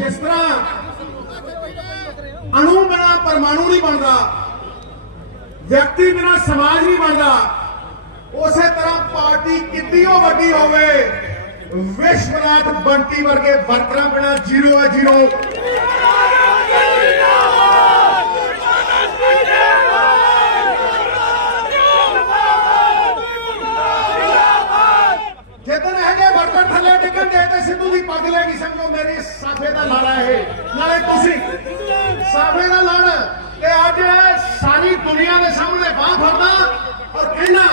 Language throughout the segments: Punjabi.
ਜਿਸ ਤਰ੍ਹਾਂ ਅਣੂ ਬਿਨਾ ਪਰਮਾਣੂ ਨਹੀਂ ਬਣਦਾ, ਵਿਅਕਤੀ ਬਿਨਾ ਸਮਾਜ ਨਹੀਂ ਬਣਦਾ, ਉਸੇ ਤਰ੍ਹਾਂ ਪਾਰਟੀ ਕਿੰਨੀ ਉਹ ਵੱਡੀ ਹੋਵੇ, ਵਿਸ਼ਵਨਾਥ ਬੰਟੀ ਵਰਗੇ ਵਰਕਰਾਂ ਬਿਨਾ ਜ਼ੀਰੋ ਹੈ ਜ਼ੀਰੋ ਜਿੱਦਨ ਇਹ ਜੇ ਵਰਕਰ ਥੱਲੇ ਡਿੱਗਣ ਦੇ ਤੇ ਸਿੱਧੂ ਦੀ ਪੱਗ ਲੈ ਗਈ ਸਮਝੋ ਮੇਰੀ ਸਾਫੇ ਦਾ ਲਾੜਾ ਇਹ। ਨਾਲੇ ਤੁਸੀਂ ਸਾਫੇ ਦਾ ਲੜ ਤੇ ਅੱਜ ਸਾਰੀ ਦੁਨੀਆ ਦੇ ਸਾਹਮਣੇ ਬਾਹ ਫੜਦਾ ਔਰ ਕਹਿਣਾ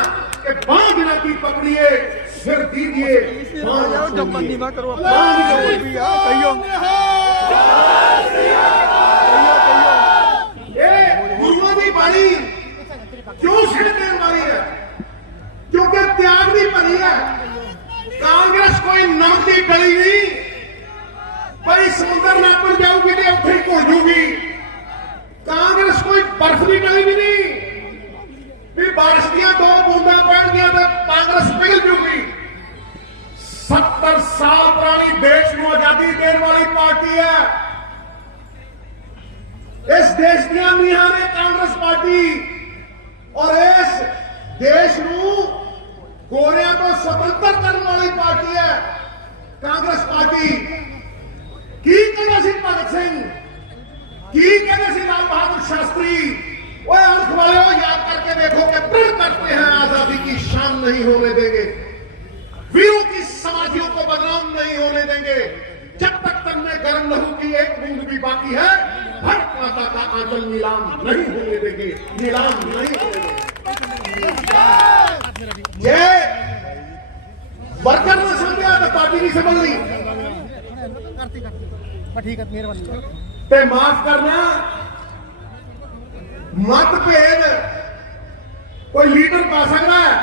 ਕਿ ਬਾਹ ਬਿਨਾ ਕੀ ਪਕੜੀਏ ਸਿਰ ਦੀਜੀਏ ਬਾਂਹ ਨਾ ਜੱਪਨ ਛੋੜੀਏ। ਨੀਵਾ ਕਰੋ ਬਾਂਹ ਨਹੀਂ ਆਪਾਂ ਛੋੜੀਏ। ਵੀ ਆ ਕਈਓ ਇਹ ਗੁਰੂਆਂ ਦੀ ਬਾਣੀ ਕਿਉਂ ਛਿੜ ਦੇਣ ਵਾਲੀ ਹੈ? ਕਿਉਂਕਿ ਤਿਆਗ ਦੀ ਭਰੀ ਹੈ। ਕੋਈ ਨਮਕ ਦੀ ਡਲੀ ਨਹੀਂ। ਪਰ ਸਮੁੰਦਰ ਨਾਪਣ ਜਾਊਗੀ ਤੇ ਉੱਥੇ ਹੀ ਘੁਲ ਜੂਗੀ। ਕਾਂਗਰਸ ਕੋਈ ਬਰਫ਼ ਦੀ ਡਲੀ ਵੀ ਨਹੀਂ। ਵੀ ਬਾਰਿਸ਼ ਦੀਆਂ ਦੋ ਬੂੰਦਾਂ ਪੈਣਗੀਆਂ ਤੇ ਕਾਂਗਰਸ ਪਿਘਲ ਜੂਗੀ। 70 ਸਾਲ ਪੁਰਾਣੀ ਦੇਸ਼ ਨੂੰ ਆਜ਼ਾਦੀ ਦੇਣ ਵਾਲੀ ਪਾਰਟੀ ਹੈ। ਇਸ ਦੇਸ਼ ਦੀਆਂ ਨੀਹਾਂ ਨੇ ਕਾਂਗਰਸ ਪਾਰਟੀ। ਔਰ ਇਸ ਦੇਸ਼ ਨੂੰ गोरिया को स्वतंत्र करने वाली पार्टी है। कांग्रेस पार्टी। की कहना सी भगत सिंह? की कहना सी लाल बहादुर शास्त्री? वो अंक वाले याद करके देखो कि प्रण करते हैं, आज़ादी की शान नहीं होने देंगे। वीरों की समाधियों को बदनाम नहीं होने देंगे। जब तक तन में गर्म लहू की एक बूंद भी बाकी है हर माता का आंचल नीलाम नहीं होने देंगे। नीलाम नहीं होने देंगे। ਵਰਕਰ ਨੂੰ ਸਮਝਿਆ ਤੇ ਮਾਫ ਕਰਨਾ ਮਤਭੇਦ ਕੋਈ ਲੀਡਰ ਪਾ ਸਕਦਾ ਹੈ।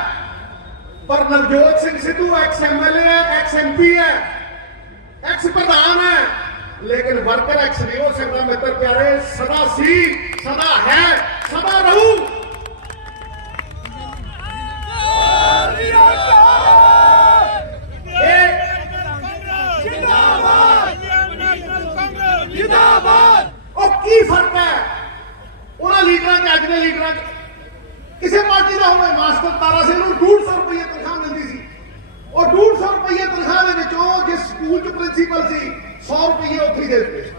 ਪਰ Navjot Singh Sidhu ex M MLA ਹੈ ਐਕਸ ਐਮ ਪੀ ਹੈ ਐਕਸ ਪ੍ਰਧਾਨ ਹੈ। ਲੇਕਿਨ ਵਰਕਰ ਐਕਸ ਨਹੀਂ ਹੋ ਸਕਦਾ ਮਿੱਤਰ ਪਿਆਰੇ ਸਦਾ ਸੀ ਸਦਾ ਹੈ ਸਦਾ ਰਹੂ। ਕੀ ਫ਼ਰਕ ਹੈ ਉਹਨਾਂ ਲੀਡਰਾਂ ਤੇ ਅੱਜ ਦੇ ਲੀਡਰਾਂ 'ਚ ਕਿਸੇ ਪਾਰਟੀ ਦਾ ਹੋਵੇ ਮਾਸਟਰ ਤਾਰਾ ਸਿੰਘ ਨੂੰ 150 ਰੁਪਏ ਤਨਖਾਹ ਮਿਲਦੀ ਸੀ ਉਹ 150 ਰੁਪਏ ਤਨਖਾਹ ਦੇ ਵਿੱਚੋਂ ਜਿਸ ਸਕੂਲ 'ਚ ਪ੍ਰਿੰਸੀਪਲ ਸੀ 100 ਰੁਪਏ ਉੱਥੇ ਦੇ ਦਿੱਤੇ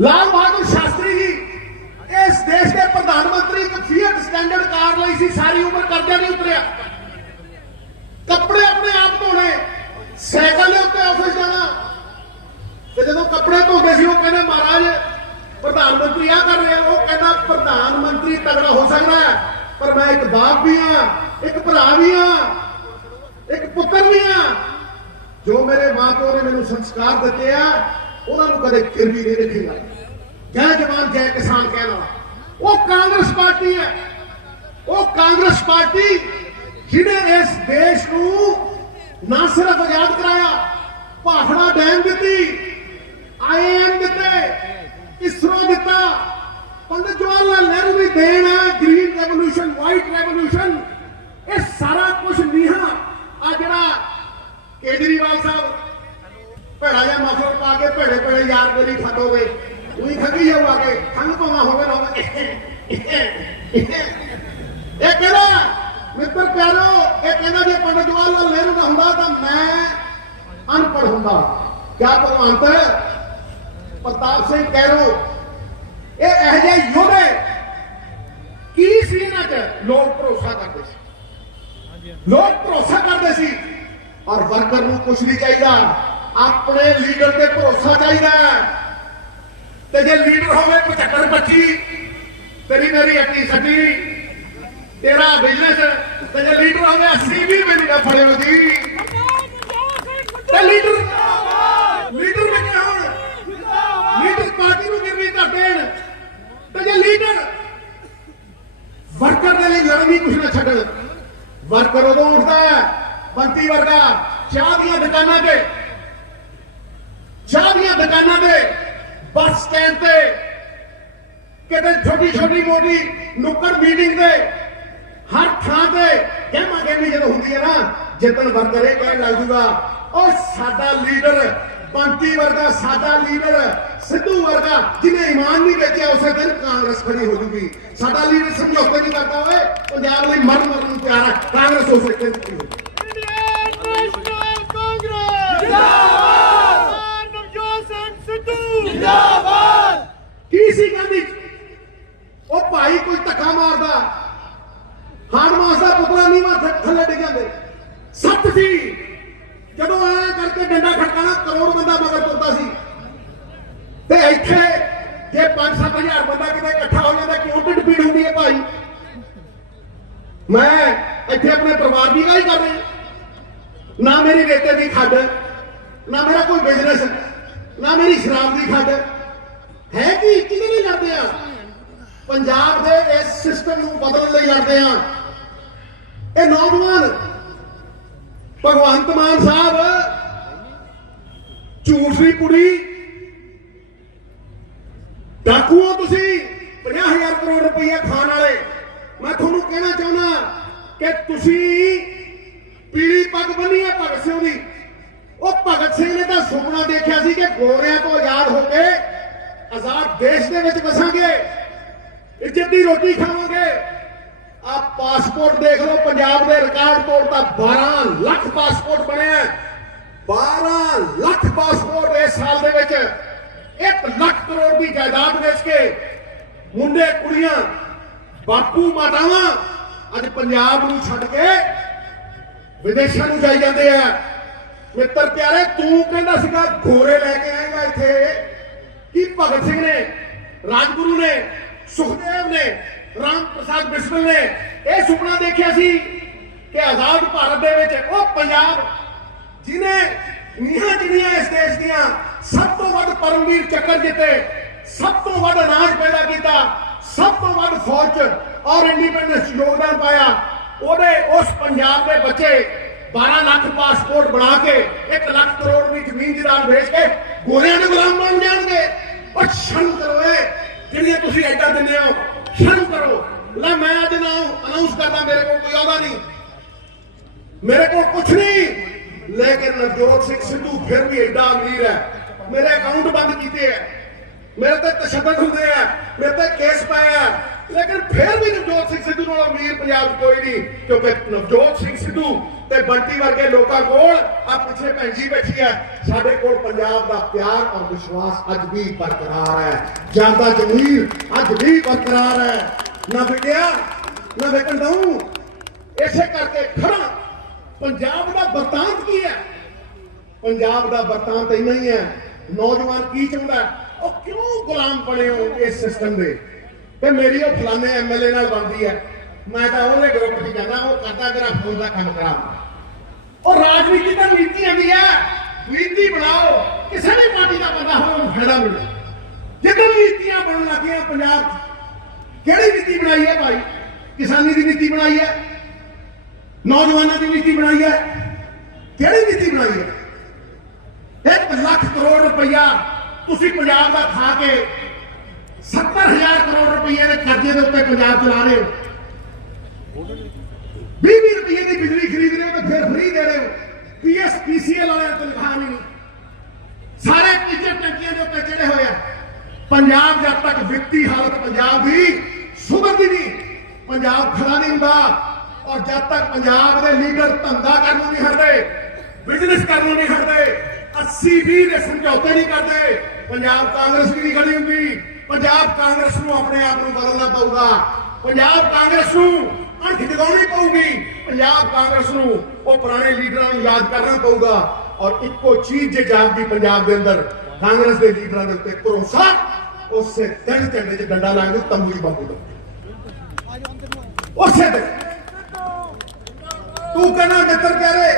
ਲਾਲ ਬਹਾਦਰ ਸ਼ਾਸਤਰੀ ਜੀ ਇਸ ਦੇਸ਼ ਦੇ ਪ੍ਰਧਾਨ ਮੰਤਰੀ ਇੱਕ ਫੀਅਟ ਸਟੈਂਡਰਡ ਕਾਰ ਲਈ ਸੀ, ਸਾਰੀ ਉਮਰ ਕਰਜ਼ਾ ਨਹੀਂ ਉਤਰਿਆ। ਕੱਪੜੇ ਆਪਣੇ ਆਪ ਧੋਣੇ, ਸਾਈਕਲ ਦੇ ਉੱਤੇ ਆਫਿਸ ਜਾਣਾ। ਤੇ ਜਦੋਂ ਕੱਪੜੇ ਧੋਂਦੇ ਸੀ, ਉਹ ਕਹਿੰਦੇ, ਮਹਾਰਾਜ, ਪ੍ਰਧਾਨ ਮੰਤਰੀ ਆ ਕਰ ਰਿਹਾ। ਉਹ ਕਹਿੰਦਾ, ਪ੍ਰਧਾਨ ਮੰਤਰੀ ਤਗੜਾ ਹੋ ਸਕਦਾ ਹੈ, ਪਰ ਮੈਂ ਇੱਕ ਬਾਪ ਵੀ ਆ ਇੱਕ ਭਰਾ ਵੀ ਆ ਇੱਕ ਪੁੱਤਰ ਵੀ ਆ ਜੋ ਮੇਰੇ ਮਾਂ ਪਿਓ ਨੇ ਮੈਨੂੰ ਸੰਸਕਾਰ ਦਿੱਤੇ ਆ, ਉਹਨਾਂ ਨੂੰ ਕਦੇ ਫਿਰ ਵੀ ਨਹੀਂ ਰੱਖੇਗਾ ਜੈ ਜਵਾਨ, ਜੈ ਕਿਸਾਨ ਕਹਿਣ ਵਾਲਾ। ਉਹ ਕਾਂਗਰਸ ਪਾਰਟੀ ਹੈ। ਉਹ ਕਾਂਗਰਸ ਪਾਰਟੀ ਜਿਹਨੇ ਇਸ ਦੇਸ਼ ਨੂੰ ਨਾ ਸਿਰਫ ਆਜ਼ਾਦ ਕਰਾਇਆ, ਭਾਖੜਾ ਡੈਮ ਦਿੱਤੀ, ਆਈਐਮ ਦਿੱਤੇ, ਇਸਰੋ ਦਿੱਤਾ। ਪੰਡਿਤ ਜਵਾਹਰ ਲਾਲ ਨਹਿਰੂ ਦੀ ਦੇਣ ਹੈ, ਗ੍ਰੀਨ ਰੈਵੋਲੂਸ਼ਨ, ਵਾਈਟ ਰੈਵੋਲੂਸ਼ਨ। ਇਹ ਸਾਰਾ ਕੁਝ ਨੀਹਾਂ। ਆ ਜਿਹੜਾ ਕੇਜਰੀਵਾਲ ਸਾਹਿਬ ਭੈੜਾ ਜਿਹਾ ਮਫਲਰ ਪਾ ਕੇ ਭੇੜੇ ਭੇੜੇ ਯਾਰ ਮੇਰੀ ਫਟੋਗੇ ਤੁਸੀਂ ਖੱਗੀ ਜਾਓ ਆ ਕੇ ਖੰਗ ਭਾਵਾਂ ਹੋਵੇ ਨਾ ਇਹ ਕਹਿੰਦਾ ਮਿੱਤਰ ਪਿਆਰੋ ਇਹ ਕਹਿੰਦਾ ਜੇ ਪੰਡਿਤ ਜਵਾਹਰ ਲਾਲ ਨਹਿਰੂ ਦਾ ਹੁੰਦਾ ਤਾਂ ਮੈਂ ਅਨਪੜ੍ਹ ਹੁੰਦਾ। ਕਿਆ ਭਗਵੰਤ? ਪ੍ਰਤਾਪ ਸਿੰਘ ਕਹਿਰੋ, ਇਹ ਇਹ ਜਿਹੇ ਯੋਧੇ ਕੀ ਸੀ ਇਹਨਾਂ 'ਚ? ਲੋਕ ਭਰੋਸਾ ਕਰਦੇ ਸੀ। ਲੋਕ ਭਰੋਸਾ ਕਰਦੇ ਸੀ। ਔਰ ਵਰਕਰ ਨੂੰ ਕੁਝ ਨਹੀਂ ਚਾਹੀਦਾ। ਆਪਣੇ ਲੀਡਰ ਤੇ ਭਰੋਸਾ ਚਾਹੀਦਾ। ਤੇ ਜੇ ਲੀਡਰ ਹੋਵੇ 75 25 ਤੇਰੀ ਮੇਰੀ ਅੱਟੀ ਸੱਟੀ ਤੇਰਾ ਬਿਜ਼ਨਸ ਤੇ ਜੇ ਲੀਡਰ ਹੋਵੇ 80 ਵੀ ਮੈਨੂੰ ਨਾ ਫੜਿਓ ਜੀ। ਤੇ ਲੀਡਰ ਲੀਡਰ ਵਿੱਚ ਹੋਣ? ਲੀਡਰ ਪਾਰਟੀ ਨੂੰ ਗਿਰਵੀ ਕਰ ਦੇਣ। ਤੇ ਜੇ ਲੀਡਰ ਵਰਕਰ ਦੇ ਲਈ ਲੜਨ ਕੁਛ ਨਾ ਛੱਡਣ ਵਰਕਰ ਉਦੋਂ ਉੱਠਦਾ ਬੰਤੀ ਵਰਗਾ ਚਾਹ ਦੀਆਂ ਦੁਕਾਨਾਂ ਤੇ ਚਾਹ ਦੀਆਂ ਦੁਕਾਨਾਂ ਤੇ ਬੱਸ ਸਟੈਂਡ ਤੇ ਕਿਤੇ ਛੋਟੀ ਛੋਟੀ ਮੋਟੀ ਨੁੱਕੜ ਮੀਟਿੰਗ ਤੇ ਹਰ ਥਾਂ ਤੇ ਗਹਿਮਾ ਗਹਿਮੀ ਜਦੋਂ ਹੁੰਦੀ ਹੈ ਨਾ, ਜਿੱਦਣ ਵਰਕਰ ਇਹ ਕਹਿਣ ਲੱਗ ਜੂਗਾ ਉਹ ਸਾਡਾ ਲੀਡਰ ਬੰਟੀ ਵਰਗਾ, ਸਾਡਾ ਲੀਡਰ ਸਿੱਧੂ ਵਰਗਾ, ਜਿਹਨੇ ਇਮਾਨ ਨਹੀਂ ਵੇਚਿਆ, ਉਸੇ ਦਿਨ ਕਾਂਗਰਸ ਖੜੀ ਹੋ ਜੂਗੀ। ਸਾਡਾ ਲੀਡਰ ਸਮਝੌਤੇ ਨਹੀਂ ਕਰਦਾ, ਓਏ, ਪੰਜਾਬ ਲਈ ਮਰਨ ਮਰਨ ਨੂੰ ਤਿਆਰ ਹੈ ਕਾਂਗਰਸ ਉਸੇ ਦਿਨ ਖੜੀ ਹੋ ਜੂਗੀ ਕਾਂਗਰਸ! ਜਿੰਦਾਬਾਦ ਜਿੰਦਾਬਾਦ! ਕੀ ਸੀ ਕਹਿੰਦੀ? ਉਹ ਭਾਈ ਕੋਈ ਧੱਕਾ ਮਾਰਦਾ। ਹਾਰ ਮਾਸ ਦਾ ਪੁੱਤਰਾ ਨਹੀਂ ਮਾ ਥੱਲੇ ਡਿੱਗ ਜਾਂਦੇ ਸੱਤ ਸੀ। ਜਦੋਂ ਐ ਕਰਕੇ ਡੰਡਾ ਖੜਕਾਣਾ, ਕਰੋੜ ਬੰਦਾ ਮਗਰ ਤੁਰਦਾ ਸੀ। ਤੇ ਇੱਥੇ ਜੇ 5-7000 ਬੰਦਾ ਕਿਤੇ ਇਕੱਠਾ ਹੋ ਜਾਂਦਾ, ਕਿਉਂ ਢਿੱਡ ਪੀੜ ਹੁੰਦੀ ਹੈ ਭਾਈ? ਮੈਂ ਇੱਥੇ ਆਪਣੇ ਪਰਿਵਾਰ ਦੀ ਗੱਲ ਕਰ ਰਿਹਾ। ਨਾ ਮੇਰੀ ਰੇਤੇ ਦੀ ਖੱਡ, ਨਾ ਮੇਰਾ ਕੋਈ ਬਿਜ਼ਨਸ ਨਾ ਮੇਰੀ ਸ਼ਰਾਬ ਦੀ ਖੱਡ। ਹੈ ਕੀ? ਕਿਹਦੇ ਲਈ ਲੜਦੇ ਆ? ਪੰਜਾਬ ਦੇ ਇਸ ਸਿਸਟਮ ਨੂੰ ਬਦਲਣ ਲਈ ਲੜਦੇ ਆ। ਇਹ ਨੌਜਵਾਨ ਭਗਵੰਤ ਮਾਨ ਸਾਹਿਬ, ਝੂਠ ਦੀ ਕੁੜੀ ਡਾਕੂਓ ਤੁਸੀਂ 50000 ਕਰੋੜ ਰੁਪਈਆ ਖਾਣ ਵਾਲੇ। ਮੈਂ ਤੁਹਾਨੂੰ ਕਹਿਣਾ ਚਾਹੁੰਦਾ ਕਿ ਤੁਸੀਂ ਪੀਲੀ ਪੱਗ ਬੰਨੀ ਹੈ ਭਗਤ ਸਿੰਘ ਦੀ। ਭਗਤ ਸਿੰਘ ਨੇ ਤਾਂ ਸੁਪਨਾ ਦੇਖਿਆ ਸੀ ਕਿ ਗੋਰਿਆਂ ਤੋਂ ਆਜ਼ਾਦ ਹੋ ਕੇ ਆਜ਼ਾਦ ਦੇਸ਼ ਦੇ ਵਿੱਚ ਵਸਾਂਗੇ, ਇੱਜ਼ਤ ਦੀ ਰੋਟੀ ਖਾਵਾਂਗੇ। ਆ ਪਾਸਪੋਰਟ ਦੇਖ ਲਓ, ਪੰਜਾਬ ਦੇ ਰਿਕਾਰਡ ਤੋੜਤਾ 12 ਲੱਖ ਪਾਸਪੋਰਟ ਬਣਿਆ 12 ਲੱਖ ਪਾਸਪੋਰਟ ਇਸ ਸਾਲ ਦੇ ਵਿੱਚ 1 ਲੱਖ ਕਰੋੜ ਦੀ ਜਾਇਦਾਦ ਵੇਚ ਕੇ ਮੁੰਡੇ, ਕੁੜੀਆਂ, ਬਾਪੂ, ਮਾਤਾਵਾਂ ਅੱਜ ਪੰਜਾਬ ਨੂੰ ਛੱਡ ਕੇ ਵਿਦੇਸ਼ਾਂ ਨੂੰ ਜਾਈ ਜਾਂਦੇ ਆ। ਮਿੱਤਰ ਪਿਆਰੇ, ਤੂੰ ਕਹਿੰਦਾ ਸੀਗਾ, ਘੋੜੇ ਲੈ ਕੇ ਆਏਗਾ ਇੱਥੇ। ਕੀ ਭਗਤ ਸਿੰਘ ਨੇ, ਰਾਜਗੁਰੂ ਨੇ, ਸੁਖਦੇਵ ਨੇ, ਰਾਮ ਪ੍ਰਸਾਦ ਬਿਸਮਿਲ ਨੇ ਇਹ ਸੁਪਨਾ ਦੇਖਿਆ ਸੀ ਕਿ ਆਜ਼ਾਦ ਭਾਰਤ ਦੇ ਵਿੱਚ ਉਹ ਪੰਜਾਬ ਜਿਨੇ ਨੀਹਾਂ ਜਿਹੜੀਆਂ ਇਸ ਦੇਸ਼ ਦੀਆਂ, ਸਭ ਤੋਂ ਵੱਧ ਪਰਮਵੀਰ ਚੱਕਰ ਜਿੱਤੇ, ਸਭ ਤੋਂ ਵੱਧ ਅਨਾਜ ਪੈਦਾ ਕੀਤਾ, ਸਭ ਤੋਂ ਵੱਧ ਫੌਜ ਔਰ ਇੰਡੀਪੈਂਡੈਂਸ ਯੋਗਦਾਨ ਪਾਇਆ ਉਹਦੇ ਉਸ ਪੰਜਾਬ ਦੇ ਬੱਚੇ 12 ਲੱਖ ਪਾਸਪੋਰਟ ਬਣਾ ਕੇ 1 ਲੱਖ ਕਰੋੜ ਦੀ ਜ਼ਮੀਨ ਜਰਾਨ ਵੇਚ ਕੇ ਗੋਰਿਆਂ ਦੇ ਗੁਲਾਮ ਬਣ ਜਾਣਗੇ। ਉਹ ਸ਼ਰਮ ਕਰੋ ਏ ਜਿਹੜੀਆਂ ਤੁਸੀਂ ਐਡਾ ਦਿੰਦੇ ਹੋ, ਸ਼ਰਮ ਕਰੋ। ਲੈ ਮੈਂ ਅੱਜ ਨਾ ਅਨਾਉਂਸ ਕਰਦਾ, ਮੇਰੇ ਕੋਲ ਕੋਈ ਆਉਂਦਾ ਨਹੀਂ। ਮੇਰੇ ਕੋਲ ਕੁਝ ਨਹੀਂ। ਲੇਕਿਨ ਨਵਜੋਤ ਸਿੰਘ ਸਿੱਧੂ ਫਿਰ ਵੀ ਐਡਾ ਅਮੀਰ ਹੈ। ਮੇਰੇ ਅਕਾਊਂਟ ਬੰਦ ਕੀਤੇ ਹੈ। ਮੇਰੇ ਤੇ ਤਸ਼ੱਦਦ ਹੁੰਦੇ ਆ ਮੇਰੇ ਤੇ ਕੇਸ ਪਏ ਆ ਲੇਕਿਨ ਫਿਰ ਵੀ ਨਵਜੋਤ ਸਿੰਘ ਸਿੱਧੂ ਨਾਲ ਅਮੀਰ ਪੰਜਾਬ ਕੋਈ ਨਹੀਂ, ਕਿਉਂਕਿ ਨਵਜੋਤ ਸਿੰਘ ਸਿੱਧੂ ਤੇ ਬੰਟੀ ਵਰਗੇ ਲੋਕਾਂ ਕੋਲ ਆ ਪਿੱਛੇ ਭੈਣ ਬੈਠੀ ਹੈ। ਸਾਡੇ ਕੋਲ ਪੰਜਾਬ ਦਾ ਪਿਆਰ ਔਰ ਵਿਸ਼ਵਾਸ ਅੱਜ ਵੀ ਬਰਕਰਾਰ ਹੈ। ਜਾਂਦਾ ਜ਼ਮੀਰ ਅੱਜ ਵੀ ਬਰਕਰਾਰ ਹੈ। ਨਾ ਵਿਗਿਆ ਨਾ ਵਿਕਣ ਦਊਂ। ਇਸੇ ਕਰਕੇ ਖੜਾ ਪੰਜਾਬ ਦਾ ਵਰਤਾਂਤ ਕੀ ਹੈ? ਪੰਜਾਬ ਦਾ ਵਰਤਾਂਤ ਇੰਨਾ ਹੀ ਹੈ। ਨੌਜਵਾਨ ਕੀ ਚਾਹੁੰਦਾ ਉਹ ਕਿਉਂ ਗੁਲਾਮ ਬਣੇ ਹੋ ਇਸ ਸਿਸਟਮ ਦੇ? ਤੇ ਮੇਰੀ ਉਹ ਫਲਾਣੇ ਐਮਐਲਏ ਨਾਲ ਬਣਦੀ ਹੈ। ਮੈਂ ਤਾਂ ਉਹਦੇ ਗਰੁੱਪ 'ਚ ਜਾਂਦਾ, ਉਹ ਕਰਦਾ ਮੇਰਾ ਫੋਨ ਦਾ ਕੰਮ ਕਰਾ ਉਹ ਰਾਜਨੀਤੀ ਤਾਂ ਨੀਤੀ ਆਂਦੀ ਹੈ। ਨੀਤੀ ਬਣਾਓ। ਕਿਸੇ ਵੀ ਪਾਰਟੀ ਦਾ ਬੰਦਾ ਹੋਵੇ, ਉਹਨੂੰ ਫਾਇਦਾ ਮਿਲੇ। ਜਦੋਂ ਨੀਤੀਆਂ ਬਣਨ ਲੱਗੀਆਂ ਪੰਜਾਬ 'ਚ, ਕਿਹੜੀ ਨੀਤੀ ਬਣਾਈ ਹੈ ਭਾਈ? ਕਿਸਾਨੀ ਦੀ ਨੀਤੀ ਬਣਾਈ ਹੈ? ਨੌਜਵਾਨਾਂ ਦੀ ਨੀਤੀ ਬਣਾਈ ਹੈ? ਕਿਹੜੀ ਨੀਤੀ ਬਣਾਈ ਹੈ? 1 ਲੱਖ ਕਰੋੜ ਰੁਪਇਆ ਤੁਸੀਂ ਪੰਜਾਬ ਦਾ ਖਾ ਕੇ 70000 ਕਰੋੜ ਰੁਪਈਏ ਦੇ ਕਰਜ਼ੇ ਦੇ ਉੱਤੇ ਪੰਜਾਬ ਚਲਾ ਰਹੇ ਹੋ। 20 ਰੁਪਈਏ ਦੀ ਬਿਜਲੀ ਖਰੀਦ ਰਹੇ ਹੋ ਤੇ ਫਿਰ ਫ੍ਰੀ ਦੇ ਰਹੇ ਹੋ। ਪੀਐਸ ਵਾਲਿਆਂ ਤੋਂ ਲਿਖਾ ਨਹੀਂ। ਸਾਰੇ ਟੀਚਰ ਟੈਂਕੀਆਂ ਦੇ ਉੱਤੇ ਚੜੇ ਹੋਏ ਆ। ਪੰਜਾਬ ਜਦ ਤੱਕ ਵਿੱਤੀ ਹਾਲਤ ਪੰਜਾਬ ਦੀ ਸੁਧਰਦੀ ਨਹੀਂ, ਪੰਜਾਬ ਖੜਾ ਨਹੀਂ ਹੁੰਦਾ। ਔਰ ਜਦ ਤੱਕ ਪੰਜਾਬ ਦੇ ਲੀਡਰ ਧੰਦਾ ਕਰਨ ਨਹੀਂ ਹਟਦੇ ਬਿਜ਼ਨਸ ਕਰਨ ਨਹੀਂ ਹਟਦੇ 80 20 ਦੇ ਸਮਝੌਤੇ ਨਹੀਂ ਕਰਦੇ, ਪੰਜਾਬ ਕਾਂਗਰਸ ਵੀ ਨਹੀਂ ਖੜੀ ਹੁੰਦੀ। ਪੰਜਾਬ ਕਾਂਗਰਸ ਨੂੰ ਆਪਣੇ ਆਪ ਨੂੰ ਬਦਲਣਾ ਪਊਗਾ। ਪੰਜਾਬ ਕਾਂਗਰਸ ਨੂੰ ਅਣਖ ਜਗਾਉਣੀ ਪਊਗੀ। ਪੰਜਾਬ ਕਾਂਗਰਸ ਨੂੰ ਉਹ ਪੁਰਾਣੇ ਲੀਡਰਾਂ ਨੂੰ ਯਾਦ ਕਰਨਾ ਪਊਗਾ। ਔਰ ਇੱਕੋ ਚੀਜ਼ ਜੇ ਜਾਗਦੀ ਪੰਜਾਬ ਦੇ ਅੰਦਰ, ਕਾਂਗਰਸ ਦੇ ਲੀਡਰਾਂ ਦੇ ਉੱਤੇ ਭਰੋਸਾ, ਉਸੇ ਦਿਨ ਝੰਡੇ 'ਚ ਡੰਡਾ ਲਾਂਗੇ ਤੰਬੂ ਹੀ ਬਾਬੂ ਦਾ ਉਸੇ ਦਿਨ। ਤੂੰ ਕਹਿੰਦਾ ਮਿੱਤਰ ਕਹਿ ਰਹੇ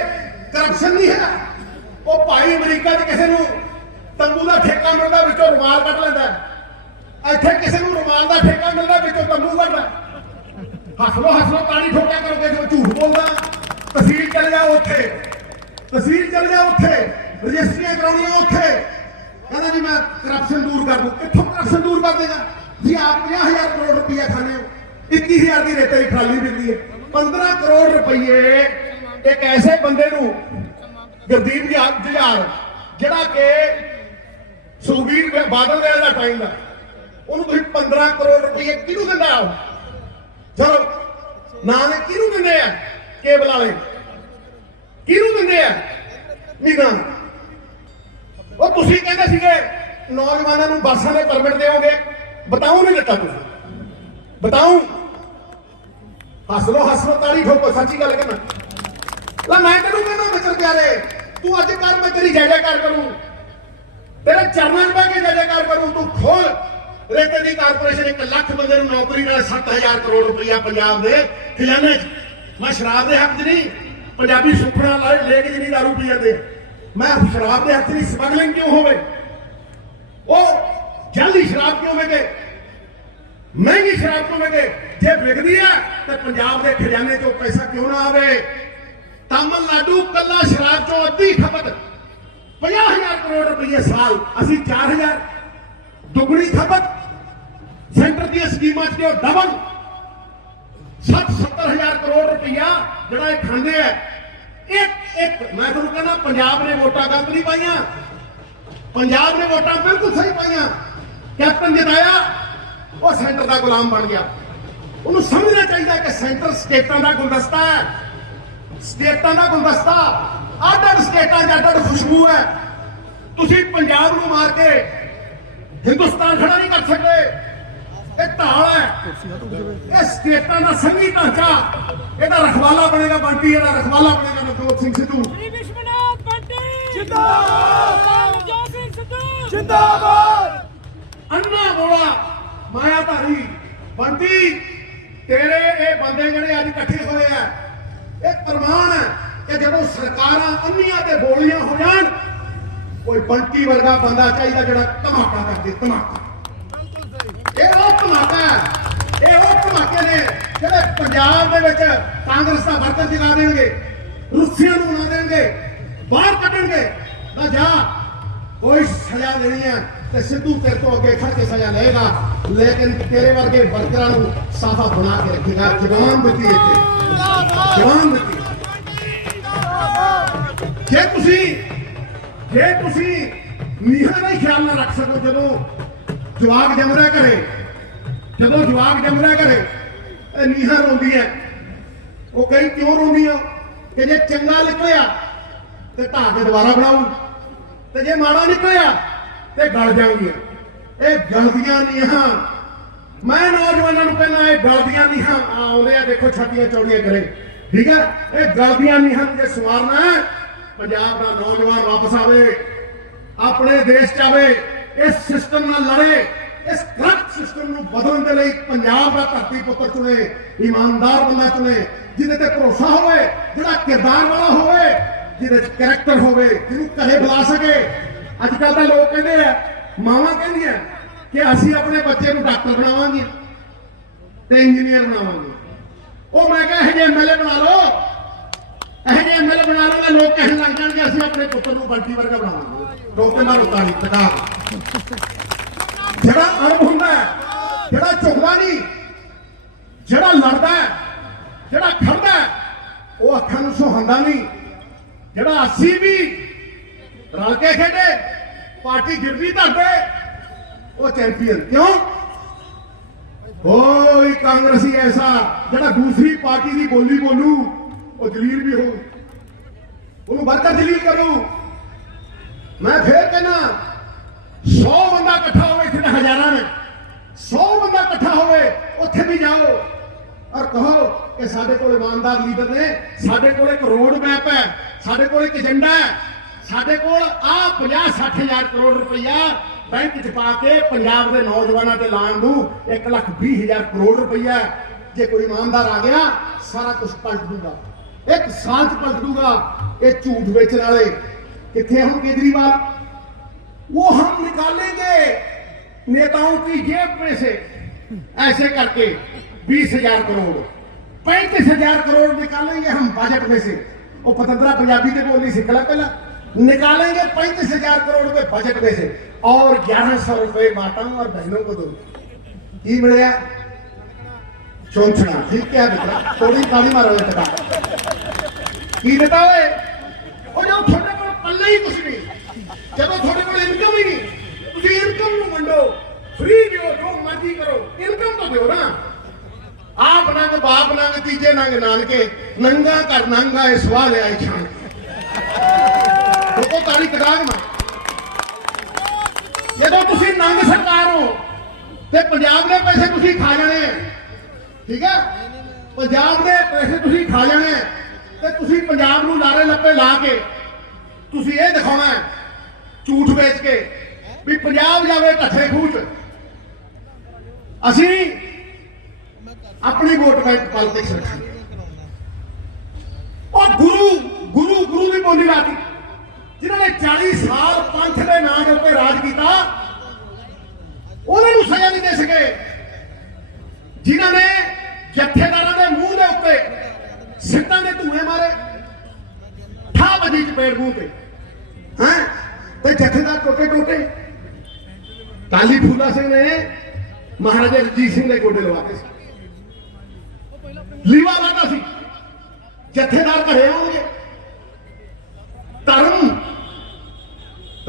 ਕਰਪਸ਼ਨ ਨਹੀਂ ਹੈ। ਉਹ ਭਾਈ ਅਮਰੀਕਾ 'ਚ ਕਿਸੇ ਨੂੰ ਤੰਬੂ ਦਾ ਠੇਕਾ ਮਿਲਦਾ, ਵਿੱਚੋਂ ਰੁਮਾਲ ਕੱਢ ਲੈਂਦਾ। ਇੱਥੇ ਕਿਸੇ ਨੂੰ ਰੁਮਾਲ ਦਾ ਠੇਕਾ ਮਿਲਦਾ, ਵਿੱਚੋਂ ਤੰਬੂ ਕੱਢਦਾ। ਹੱਸ ਲੋ ਹੱਸ ਲੋ ਤਾੜੀ ਠੋਕਿਆ ਕਰੋ ਦੇਖੋ ਝੂਠ ਬੋਲਦਾ। ਤਹਿਸੀਲ ਚਲੇ ਜਾ ਉੱਥੇ। ਤਹਿਸੀਲ ਚਲੇ ਜਾ ਉੱਥੇ। ਰਜਿਸਟਰੀਆਂ ਕਰਾਉਣੀਆਂ ਉੱਥੇ। ਕਹਿੰਦਾ ਜੀ, ਮੈਂ ਕਰਪਸ਼ਨ ਦੂਰ ਕਰ ਦੂੰ। ਕਿੱਥੋਂ ਕਰਪਸ਼ਨ ਦੂਰ ਕਰ ਦੇਗਾ? ਜੀ, ਆਪ 50000 ਕਰੋੜ ਰੁਪਈਆ ਖਾਣੇ ਹੋ। 21000 ਦੀ ਰੇਤੇ ਦੀ ਟਰਾਲੀ ਮਿਲਦੀ ਹੈ। 15 ਕਰੋੜ ਰੁਪਏ ਇੱਕ ਐਸੇ ਬੰਦੇ ਨੂੰ, ਗੁਰਦੀਪ ਜੀ ਜੁਝਾਰ, ਜਿਹੜਾ ਕਿ ਸੁਖਬੀਰ ਬਾਦਲ ਦੇ ਦਾ ਟਾਈਮ ਦਾ। ਉਹਨੂੰ ਤੁਸੀਂ 15 ਕਰੋੜ ਰੁਪਏ ਕਿਹਨੂੰ ਦਿੰਦਾ ਉਹ? ਚਲੋ ਨਾਂ ਨੇ ਕਿਹਨੂੰ ਦਿੰਦੇ ਆ? ਕੇਬਲ ਵਾਲੇ। ਕਿਹਨੂੰ ਦਿੰਦੇ ਆ? ਨਿਗਾਂ ਉਹ ਤੁਸੀਂ ਕਹਿੰਦੇ ਸੀਗੇ, ਨੌਜਵਾਨਾਂ ਨੂੰ ਬੱਸਾਂ ਦੇ ਪਰਮਿਟ ਦੇਵੋਗੇ ਬਤਾਓ ਨਹੀਂ ਦਿੱਤਾ ਤੁਸੀਂ ਬਤਾਓ। ਹੱਸ ਲੋ ਹੱਸ ਲੋ ਤਾੜੀ ਠੋਕੋ, ਸੱਚੀ ਗੱਲ ਕਰਨਾ ਲੈ, ਮੈਂ ਤੈਨੂੰ ਕਹਿੰਦਾ ਮਿੱਤਰ ਪਿਆਰੇ, ਤੂੰ ਅੱਜ ਕਰ, ਮੈਂ ਤੇਰੀ ਜੈ ਜੈਕਾਰ ਕਰੂੰ। ਤੇਰੇ ਚਰਨਾਂ 'ਚ ਬਹਿ ਕੇ ਜੈ ਜੈਕਾਰ ਕਰੂੰ, ਤੂੰ ਖੋਲ। ਰੇਤੇ ਦੀ ਕਾਰਪੋਰੇਸ਼ਨ 1 ਲੱਖ ਬੰਦੇ ਨੂੰ ਨੌਕਰੀ ਨਾਲ 7000 ਕਰੋੜ ਰੁਪਈਆ ਪੰਜਾਬ ਦੇ ਖਜ਼ਾਨੇ 'ਚ। ਮੈਂ ਸ਼ਰਾਬ ਦੇ ਹੱਕ 'ਚ ਨਹੀਂ, ਪੰਜਾਬੀ ਸੁਪਨਾ ਲੈ ਲੈ ਕੇ ਜਿਹੜੀ ਦਾਰੂ ਪੀ ਜਾਂਦੇ। ਮੈਂ ਸ਼ਰਾਬ ਦੇ ਹੱਕ ਦੀ ਸਮਗਲਿੰਗ ਕਿਉਂ ਹੋਵੇ? ਉਹ ਜਲਦੀ ਸ਼ਰਾਬ ਕਿਉਂ ਵੇਗੇ ਮਹਿੰਗੀ ਸ਼ਰਾਬ ਕਿਉਂ ਵੇਗੇ ਜੇ ਵਿਕਦੀ ਹੈ, ਤੇ ਪੰਜਾਬ ਦੇ ਖਜ਼ਾਨੇ 'ਚੋਂ ਪੈਸਾ ਕਿਉਂ ਨਾ ਆਵੇ? ਤਾਮਿਲਨਾਡੂ ਕੱਲਾ ਸ਼ਰਾਬ 'ਚੋਂ ਅੱਧੀ ਖਪਤ। 50000 ਕਰੋੜ ਰੁਪਏ ਸਾਲ। ਅਸੀਂ 4000 ਦੁੱਗਣੀ ਖਪਤ। ਦੀਆਂ ਸਕੀਮਾਂ 'ਚ ਕਿਉਂ ਡਬਲ 60-70000 ਕਰੋੜ ਰੁਪਇਆ ਜਿਹੜਾ ਇਹ ਖਾਂਦੇ ਆ। ਇੱਕ ਇੱਕ, ਮੈਂ ਤੁਹਾਨੂੰ ਕਹਿੰਦਾ ਪੰਜਾਬ ਨੇ ਵੋਟਾਂ ਗਲਤ ਨਹੀਂ ਪਾਈਆਂ। ਪੰਜਾਬ ਨੇ ਵੋਟਾਂ ਬਿਲਕੁਲ ਸਹੀ ਪਾਈਆਂ। ਕੈਪਟਨ ਜਿਤਾਇਆ ਉਹ ਸੈਂਟਰ ਦਾ ਗੁਲਾਮ ਬਣ ਗਿਆ। ਉਹਨੂੰ ਸਮਝਣਾ ਚਾਹੀਦਾ ਕਿ ਸੈਂਟਰ ਸਟੇਟਾਂ ਦਾ ਗੁਲਦਸਤਾ ਹੈ। ਸਟੇਟਾਂ ਦਾ ਗੁਲਦਸਤਾ, ਅੱਡ ਅੱਡ ਸਟੇਟਾਂ 'ਚ ਅੱਡ ਅੱਡ ਖੁਸ਼ਬੂ ਹੈ। ਤੁਸੀਂ ਪੰਜਾਬ ਨੂੰ ਮਾਰ ਕੇ ਹਿੰਦੁਸਤਾਨ ਖੜਾ ਨਹੀਂ ਕਰ ਸਕਦੇ। ਇਹ ਢਾਲ ਹੈ। ਇਸ ਸਟੇਟਾਂ ਦਾ ਸੰਗੀ ਢਾਂਚਾ। ਇਹਦਾ ਰਖਵਾਲਾ ਬਣੇਗਾ ਬੰਟੀ ਇਹਦਾ ਰਖਵਾਲਾ ਬਣੇਗਾ ਨਵਜੋਤ ਸਿੰਘ ਸਿੱਧੂ। ਬੰਟੀ! ਬੰਟੀ ਤੇਰੇ ਇਹ ਬੰਦੇ ਜਿਹੜੇ ਅੱਜ ਇਕੱਠੇ ਹੋਏ ਆ ਇਹ ਪ੍ਰਮਾਣ ਹੈ ਕਿ ਜਦੋਂ ਸਰਕਾਰਾਂ ਅੰਨੀਆਂ ਤੇ ਬੋਲੀਆਂ ਹੋ ਜਾਣ ਕੋਈ ਬੰਟੀ ਵਰਗਾ ਬੰਦਾ ਚਾਹੀਦਾ ਜਿਹੜਾ ਧਮਾਕਾ ਕਰਦੇ ਧਮਾਕਾ। ਧਮਾਕਾ। ਹੈ। ਇਹ ਧਮਾਕੇ ਨੇ ਜਿਹੜੇ ਪੰਜਾਬ ਦੇ ਵਿੱਚ ਕਾਂਗਰਸ ਦਾ ਵਰਕਰ ਜਗਾ ਦੇਣਗੇ ਰੁੱਸੀਆਂ ਨੂੰ ਬਣਾ ਦੇਣਗੇ, ਬਾਹਰ ਕੱਢਣਗੇ। ਨਾ ਜਾ, ਕੋਈ ਸਜ਼ਾ ਦੇਣੀ ਹੈ ਤੇ ਸਿੱਧੂ ਤੇਰੇ ਤੋਂ ਅੱਗੇ ਖੜ ਕੇ ਸਜ਼ਾ ਲਏਗਾ ਲੇਕਿਨ ਤੇਰੇ ਵਰਗੇ ਵਰਕਰਾਂ ਨੂੰ ਸਾਫਾ ਬਣਾ ਕੇ ਰੱਖੇਗਾ ਜਵਾਨ ਦਿੱਤੀ ਇੱਥੇ। ਜਵਾਨ ਦਿੱਤੀ ਜੇ ਤੁਸੀਂ ਜੇ ਤੁਸੀਂ ਨੀਹਾਂ ਦਾ ਹੀ ਖਿਆਲ ਨਾ ਰੱਖ ਸਕੋ ਜਦੋਂ ਜਵਾਕ ਜੰਮ ਰਿਹਾ ਘਰੇ ਜਦੋਂ ਜਵਾਕ ਜੰਮ ਰਿਹਾ ਘਰੇ, ਇਹ ਨੀਹਾਂ ਰੋਂਦੀ ਹੈ। ਉਹ ਕਹੀ, ਕਿਉਂ ਰੋਂਦੀ ਆ ਕਿ ਜੇ ਚੰਗਾ ਨਿਕਲਿਆ, ਤੇ ਢਾਹ ਕੇ ਦੁਬਾਰਾ ਬਣਾਉ ਤੇ ਜੇ ਮਾੜਾ ਨਿਕਲਿਆ, ਤੇ ਗਲ ਜਾਊਗੀਆਂ ਇਹ ਗਲਦੀਆਂ ਨੀਹਾਂ। ਮੈਂ ਨੌਜਵਾਨਾਂ ਨੂੰ ਪਹਿਲਾਂ ਇਹ ਗਲਦੀਆਂ ਨੀਹਾਂ ਆ ਆਉਂਦੇ ਆ, ਦੇਖੋ ਛਾਤੀਆਂ ਚੌੜੀਆਂ ਕਰੇ। ਠੀਕ ਹੈ ਇਹ ਗਲਦੀਆਂ ਨੀਹਾਂ ਨੂੰ ਜੇ ਸਵਾਰਨਾ ਹੈ, ਪੰਜਾਬ ਦਾ ਨੌਜਵਾਨ ਵਾਪਸ ਆਵੇ, ਆਪਣੇ ਦੇਸ਼ ਚ ਆਵੇ, ਇਸ ਸਿਸਟਮ ਨਾਲ ਲੜੇ ਇਸ ਕਰਪਟ ਸਿਸਟਮ ਨੂੰ ਬਦਲਣ ਦੇ ਲਈ ਪੰਜਾਬ ਦਾ ਧਰਤੀ ਪੁੱਤਰ ਚੁਣੇ, ਇਮਾਨਦਾਰ ਬੰਦਾ ਚੁਣੇ, ਜਿਹਦੇ ਤੇ ਭਰੋਸਾ ਹੋਵੇ, ਜਿਹੜਾ ਕਿਰਦਾਰ ਵਾਲਾ ਹੋਵੇ, ਜਿਹਦੇ ਚ ਕੈਰੈਕਟਰ ਹੋਵੇ, ਜਿਹਨੂੰ ਘਰੇ ਬੁਲਾ ਸਕੇ। ਅੱਜ ਕੱਲ ਤਾਂ ਲੋਕ ਕਹਿੰਦੇ ਆ, ਮਾਵਾਂ ਕਹਿੰਦੀਆਂ ਕਿ ਅਸੀਂ ਆਪਣੇ ਬੱਚੇ ਨੂੰ ਡਾਕਟਰ ਬਣਾਵਾਂਗੇ ਤੇ ਇੰਜੀਨੀਅਰ ਬਣਾਵਾਂਗੇ। ਉਹ ਮੈਂ ਕਿਹਾ, ਇਹ ਜੇ ਐਮਐਲਏ ਬਣਾ ਲਓ, ਇਹ ਜੇ ਐਮਐਲਏ ਬਣਾ ਲਓ ਤਾਂ ਲੋਕ ਕਹਿਣ ਲੱਗ ਜਾਣਗੇ, ਅਸੀਂ ਆਪਣੇ ਪੁੱਤਰ ਨੂੰ ਬੰਟੀ ਵਰਗਾ ਬਣਾਵਾਂਗੇ। ਰੋਕੇ ਮਾਰੋ ਤਾਲੀ ਟਕਾ ਜਿਹੜਾ ਅਰਬ ਹੁੰਦਾ ਹੈ, ਜਿਹੜਾ ਝੁਕਦਾ ਨਹੀਂ, ਜਿਹੜਾ ਲੜਦਾ ਹੈ, ਜਿਹੜਾ ਖੜਦਾ ਹੈ, ਉਹ ਅੱਖਾਂ ਨੂੰ ਸੁਹਾਉਂਦਾ ਨਹੀਂ। ਜਿਹੜਾ ਅਸੀਂ ਵੀ ਰਲ ਕੇ ਖੇਡੇ, ਪਾਰਟੀ ਗਿਰਵੀ ਧਰਦੇ, ਉਹ ਚੈਂਪੀਅਨ। ਕਿਉਂ? ਕੋਈ ਕਾਂਗਰਸੀ ਐਸਾ, ਜਿਹੜਾ ਦੂਸਰੀ ਪਾਰਟੀ ਦੀ ਬੋਲੀ ਬੋਲੂ, ਉਹ ਦਲੀਲ ਵੀ ਹੋਊ। ਉਹਨੂੰ ਵਰਕਰ ਦਲੀਲ ਕਰੂ। ਮੈਂ ਫੇਰ ਕਹਿੰਦਾ 100 ਬੰਦਾ ਇਕੱਠਾ ਹੋਵੇ ਇੱਥੇ ਤਾਂ ਹਜ਼ਾਰਾਂ ਨੇ। 100 ਬੰਦਾ ਇਕੱਠਾ ਹੋਵੇ, ਉੱਥੇ ਵੀ ਜਾਓ। ਔਰ ਕਹੋ ਕਿ ਸਾਡੇ ਕੋਲ ਇਮਾਨਦਾਰ ਲੀਡਰ ਨੇ। ਸਾਡੇ ਕੋਲ ਇੱਕ ਰੋਡ ਮੈਪ ਹੈ। ਸਾਡੇ ਕੋਲ ਇੱਕ ਏਜੰਡਾ ਹੈ। ਸਾਡੇ ਕੋਲ ਆ 50 60 ਹਜ਼ਾਰ ਕਰੋੜ ਰੁਪਈਆ ਬੈਂਕ 'ਚ ਪਾ ਕੇ ਪੰਜਾਬ ਦੇ ਨੌਜਵਾਨਾਂ ਤੇ ਲਾਉਣ ਨੂੰ 1 ਲੱਖ 20 ਹਜ਼ਾਰ ਕਰੋੜ ਰੁਪਈਆ ਜੇ ਕੋਈ ਇਮਾਨਦਾਰ ਆ ਗਿਆ, ਸਾਰਾ ਕੁਝ ਪਲਟ ਦੂਗਾ। ਇੱਕ ਸਾਲ 'ਚ ਪਲਟ ਦੂਗਾ। ਇਹ ਝੂਠ ਵੇਚਣ ਵਾਲੇ ਕਿੱਥੇ ਹੁਣ ਕੇਜਰੀਵਾਲ? वो हम निकालेंगे नेताओं की जेब में से। ऐसे करके बीस हज़ार करोड़, पैंतीस हज़ार करोड़ निकालेंगे हम बजट में से। वो पतंदरा पंजाबी के बोली से कला पहला। निकालेंगे पैंतीस हज़ार करोड़ रुपए बजट में से। और ग्यारह सौ रुपए माताओं और बहनों को दो बढ़िया। चौंछना ठीक क्या बेटा? थोड़ी ताली मारो बेटा ये बताओ और जो छोटे पल्ले ही कुछ नहीं। ਜਦੋਂ ਤੁਹਾਡੇ ਕੋਲ ਇਨਕਮ ਹੀ ਨਹੀਂ ਤੁਸੀਂ ਇਨਕਮ ਨੂੰ ਵੰਡੋ ਫ੍ਰੀ ਦਿਓ ਜੋ ਮਰਜ਼ੀ ਕਰੋ ਇਨਕਮ ਤਾਂ ਦਿਓ ਨਾ। ਆਪ ਨੰਗ ਬਾਪ ਨੰਗ ਤੀਜੇ ਨੰਗ ਨਾਨਕੇ ਨੰਗਾ ਕਰ ਨੰਗਾ ਇਹ ਸਵਾਲ ਆਈ ਛਾਣ ਉਹ ਤਾਲੀ ਕਟਾਗ ਮਾ ਜਦੋਂ ਤੁਸੀਂ ਨੰਗ ਸਰਕਾਰ ਹੋ ਤੇ ਪੰਜਾਬ ਦੇ ਪੈਸੇ ਤੁਸੀਂ ਖਾ ਜਾਣੇ ਠੀਕ ਹੈ ਪੰਜਾਬ ਦੇ ਪੈਸੇ ਤੁਸੀਂ ਖਾ ਜਾਣੇ ਤੇ ਤੁਸੀਂ ਪੰਜਾਬ ਨੂੰ ਲਾਰੇ ਲੱਪੇ ਲਾ ਕੇ ਤੁਸੀਂ ਇਹ ਦਿਖਾਉਣਾ ਹੈ, ਝੂਠ ਵੇਚ ਕੇ ਵੀ ਪੰਜਾਬ ਜਾਵੇ ਢੱਠੇ ਖੂਹ ਅਸੀਂ ਆਪਣੀ ਵੋਟ ਬੈਂਕ ਪੋਲਿਟਿਕਸ ਰੱਖਾਂਗੇ ਔਰ ਗੁਰੂ ਗੁਰੂ ਗੁਰੂ ਦੀ ਬੋਲੀ ਲਾਤੀ ਜਿਨ੍ਹਾਂ ਨੇ 40 ਸਾਲ ਪੰਥ ਦੇ ਨਾਂ ਦੇ ਉੱਤੇ ਰਾਜ ਕੀਤਾ, ਉਹਨਾਂ ਨੂੰ ਸਜ਼ਾ ਨਹੀਂ ਦੇ ਸਕੇ। ਜਿਨ੍ਹਾਂ ਨੇ ਜਥੇਦਾਰਾਂ ਦੇ ਮੂੰਹ ਦੇ ਉੱਤੇ ਸਿੱਟਾਂ ਦੇ ਧੂਏ ਮਾਰੇ ਠਾ ਵਜੀ ਚਪੇੜ ਮੂੰਹ ਤੇ। ਤੇ ਜਥੇਦਾਰ ਟੋਟੇ ਟੋਟੇ ਕਾਲੀ ਫੂਲਾ ਸਿੰਘ ਨੇ, ਮਹਾਰਾਜਾ ਰਣਜੀਤ ਸਿੰਘ ਦੇ ਗੋਡੇ ਲਵਾਤੇ ਸੀ। ਲੀਵਾ ਲਾਤਾ ਸੀ। ਜਥੇਦਾਰ ਘਰੇ ਆਉਣਗੇ। ਧਰਮ,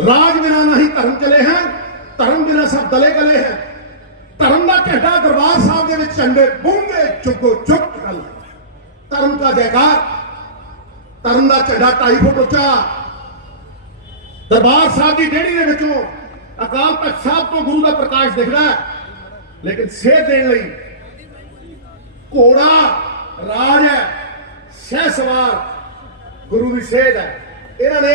ਰਾਜ ਬਿਨਾ ਨਹੀਂ ਧਰਮ ਚਲੇ ਹੈ ਧਰਮ ਬਿਨਾ ਸਭ ਦਲੇ ਗਲੇ ਹੈ ਧਰਮ ਦਾ ਝੰਡਾ ਦਰਬਾਰ ਸਾਹਿਬ ਦੇ ਵਿੱਚ ਝੰਡੇ ਬੂੰਗੇ ਚੁੱਕੋ ਚੁੱਕ ਧਰਮ ਦਾ ਜੈਕਾਰ, ਧਰਮ ਦਾ ਝੰਡਾ 2.5 ਫੁੱਟ ਉੱਚਾ ਦਰਬਾਰ ਸਾਹਿਬ ਦੀ ਡੇੜੀ ਦੇ ਵਿੱਚੋਂ ਅਕਾਲ ਤਖਤ ਸਾਹਿਬ ਤੋਂ ਗੁਰੂ ਦਾ ਪ੍ਰਕਾਸ਼ ਦਿਖਦਾ ਹੈ। ਲੇਕਿਨ ਸੇਧ ਦੇਣ ਲਈ ਘੋੜਾ, ਰਾਜ ਹੈ, ਸਹਿ ਸਵਾਰ, ਗੁਰੂ ਦੀ ਸੇਧ ਹੈ। ਇਹਨਾਂ ਨੇ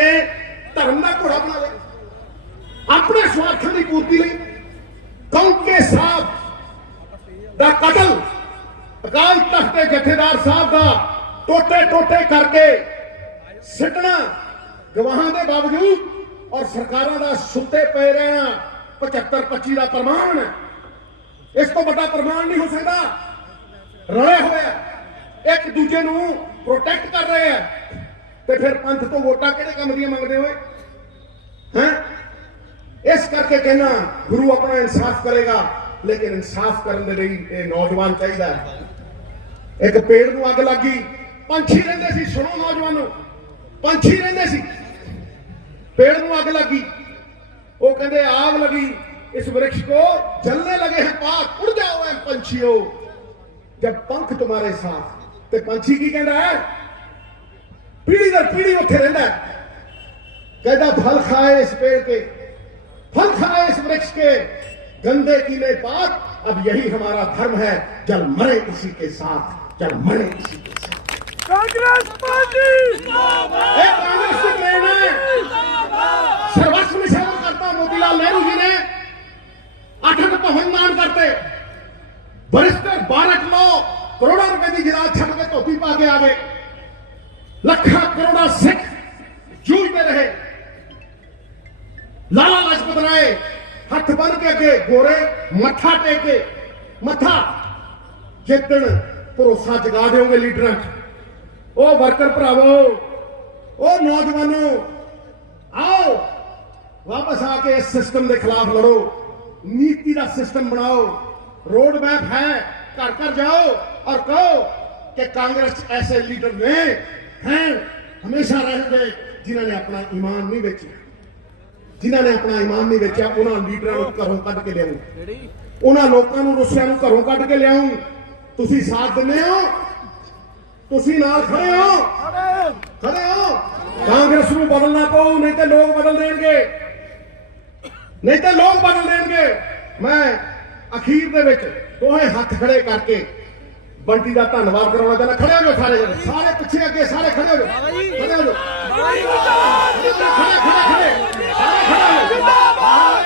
ਧਰਮ ਦਾ ਘੋੜਾ ਬਣਾ ਲਿਆ। ਆਪਣੇ ਸਵਾਰਥਾਂ ਦੀ ਪੂਰਤੀ ਲਈ ਕੌਂਕੇ ਸਾਹਿਬ ਦਾ ਕਤਲ ਅਕਾਲ ਤਖਤ ਦੇ ਜਥੇਦਾਰ ਸਾਹਿਬ ਦਾ ਟੋਟੇ ਟੋਟੇ ਕਰਕੇ ਸਿੱਟਣਾ ਗਵਾਹਾਂ ਦੇ ਬਾਵਜੂਦ ਔਰ ਸਰਕਾਰਾਂ ਦਾ ਸੁੱਤੇ ਪਏ ਰਹਿਣਾ 75 25 ਦਾ ਪ੍ਰਮਾਣ ਇਸ ਤੋਂ ਵੱਡਾ ਪ੍ਰਮਾਣ ਨਹੀਂ ਹੋ ਸਕਦਾ। ਰਲੇ ਹੋਏ ਇੱਕ ਦੂਜੇ ਨੂੰ ਪ੍ਰੋਟੈਕਟ ਕਰ ਰਹੇ ਆ। ਤੇ ਫਿਰ ਪੰਥ ਤੋਂ ਵੋਟਾਂ ਕਿਹੜੇ ਕੰਮ ਦੀਆਂ ਮੰਗਦੇ ਹੋਏ? ਹੈ? ਇਸ ਕਰਕੇ ਕਹਿਣਾ ਗੁਰੂ ਆਪਣਾ ਇਨਸਾਫ ਕਰੇਗਾ। ਲੇਕਿਨ ਇਨਸਾਫ ਕਰਨ ਦੇ ਲਈ ਇਹ ਨੌਜਵਾਨ ਚਾਹੀਦਾ ਹੈ। ਇੱਕ ਪੇੜ ਨੂੰ ਅੱਗ ਲੱਗੀ ਪੰਛੀ ਰਹਿੰਦੇ ਸੀ, ਸੁਣੋ ਨੌਜਵਾਨੋ। ਪੰਛੀ ਰਹਿੰਦੇ ਸੀ। पेड़ ਨੂੰ ਅੱਗ ਲੱਗੀ ਉਹ ਕਹਿੰਦੇ ਆਗ लगी इस वृक्ष को जलने लगे हैं पात उड़ जाओ ऐ पंछियों जब पंख तुम्हारे साथ ਤੇ ਪੰਛੀ ਕੀ ਕਹਿੰਦਾ ਹੈ ਪੀੜੀ ਦਰ ਪੀੜੀ ਉੱਥੇ ਰਹਿੰਦਾ ਹੈ कहता फल खाए इस पेड़ के फल खाए इस वृक्ष के गंदे कीले पात अब यही हमारा धर्म है जल मरे इसी के साथ जल मरे इसी के साथ ਕਾਂਗਰਸ ਪਾਰਟੀ ਜਿੰਦਾਬਾਦ ਇਹ ਕਾਂਗਰਸ ਮੋਤੀਲਾਲ ਨੇ ਅਠਕ ਭਵਨਦਾਨ ਕਰਤੇ। ਬਰਿਸਟਰ ਬਾਰਕ ਲੋ ਕਰੋੜਾਂ ਰੁਪਏ ਦੀ ਜਿਰਾਦ ਛੱਡ ਕੇ ਧੋਤੀ ਪਾ ਕੇ ਆ ਗਏ। ਲੱਖਾਂ ਕਰੋੜਾਂ ਸਿੱਖ ਜੂਝਦੇ ਰਹੇ। ਲਾਲਾ ਲਾਜਪਤ ਰਾਏ ਹੱਥ ਬੰਨ ਕੇ ਅੱਗੇ ਗੋਰੇ, ਮੱਥਾ ਟੇਕ ਕੇ, ਮੱਥਾ ਜਿੱਤਣ, ਭਰੋਸਾ ਜਗਾ ਦਿਓਗੇ ਲੀਡਰਾਂ 'ਚ। ਉਹ ਵਰਕਰ ਭਰਾਵੋ, ਉਹ ਨੌਜਵਾਨੋ, ਆਓ। ਵਾਪਸ ਆ ਕੇ ਇਸ ਸਿਸਟਮ ਦੇ ਖਿਲਾਫ ਲੜੋ। ਨੀਤੀ ਦਾ ਸਿਸਟਮ ਬਣਾਓ। ਰੋਡ ਮੈਪ ਹੈ। ਘਰ ਘਰ ਜਾਓ ਔਰ ਕਹੋ ਕਿ ਕਾਂਗਰਸ ਐਸੇ ਲੀਡਰ ਨੇ ਹੈ ਹਮੇਸ਼ਾ ਰਹਿਣਗੇ ਜਿਨ੍ਹਾਂ ਨੇ ਆਪਣਾ ਈਮਾਨ ਨਹੀਂ ਵੇਚਿਆ। ਜਿਨ੍ਹਾਂ ਨੇ ਆਪਣਾ ਈਮਾਨ ਨਹੀਂ ਵੇਚਿਆ ਉਹਨਾਂ ਲੀਡਰਾਂ ਨੂੰ ਘਰੋਂ ਕੱਢ ਕੇ ਲਿਆਉਂ ਉਹਨਾਂ ਲੋਕਾਂ ਨੂੰ ਰੁੱਸਿਆਂ ਨੂੰ ਘਰੋਂ ਕੱਢ ਕੇ ਲਿਆਉਂ ਤੁਸੀਂ ਸਾਥ ਦਿੰਦੇ ਹੋ? ਤੁਸੀਂ ਨਾਲ ਖੜੇ ਹੋ? ਖੜੇ ਹੋ? ਕਾਂਗਰਸ ਨੂੰ ਬਦਲਣਾ ਪਊ ਨਹੀਂ ਤੇ ਲੋਕ ਬਦਲ ਦੇਣਗੇ। ਨਹੀਂ ਤਾਂ ਲੋਕ ਬਦਲ ਦੇਣਗੇ। ਮੈਂ ਅਖੀਰ ਦੇ ਵਿੱਚ ਦੋਹੇ ਹੱਥ ਖੜੇ ਕਰਕੇ ਬੰਟੀ ਦਾ ਧੰਨਵਾਦ ਕਰਾਉਣਾ ਚਾਹੁੰਦਾ। ਖੜੇ ਹੋ ਸਾਰੇ ਜਣੇ। ਸਾਰੇ ਪਿੱਛੇ ਅੱਗੇ ਸਾਰੇ ਖੜੇ ਹੋ ਖੜੇ ਹੋ ਖੜੇ ਖੜੇ ਖੜੇ। ਖੜੇ ਖੜੇ